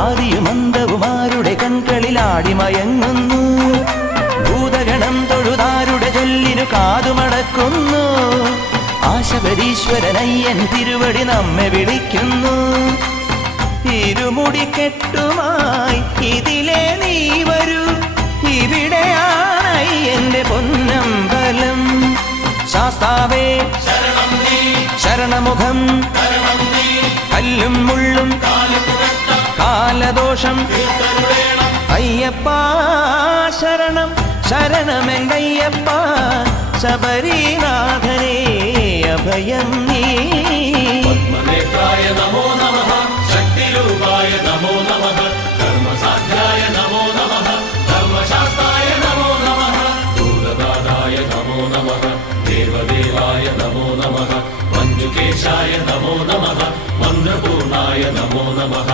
ആദിയുമന്തവുമാരുടെ കൺകളിലാടിമയങ്ങുന്നു. ഭൂതഗണം തൊഴുതാരുടെ ചൊല്ലിനു കാതുമടക്കുന്നു. ആശബരീശ്വരനയ്യൻ തിരുവടി നമ്മെ വിളിക്കുന്നു. ഇരുമുടിക്കെട്ടുമായി ഇതിലെ നീ വരൂ, ഇവിടെയാണയ്യന്റെ പൊന്നമ്പലം. ശാസ്താവേ ശരണമുഖം, കല്ലും മുള്ളും കാലദോഷം. അയ്യപ്പ ശരണം ശരണമെങ്കയ്യപ്പ, ശബരീനാഥനേ അഭയം നീ. പത്മനേത്രായ നമോ നമഃ, ശക്തിരൂപായ നമോ നമഃ, ധർമ്മസാധ്യായ നമോ നമഃ, ധർമ്മശാസ്ത്രായ നമോ നമഃ, ഭൂതദാതായ നമോ നമഃ, ദേവദേവായ നമോ നമഃ, മഞ്ജുകേശായ നമോ നമഃ, മന്ത്രപൂർണായ നമോ നമഃ.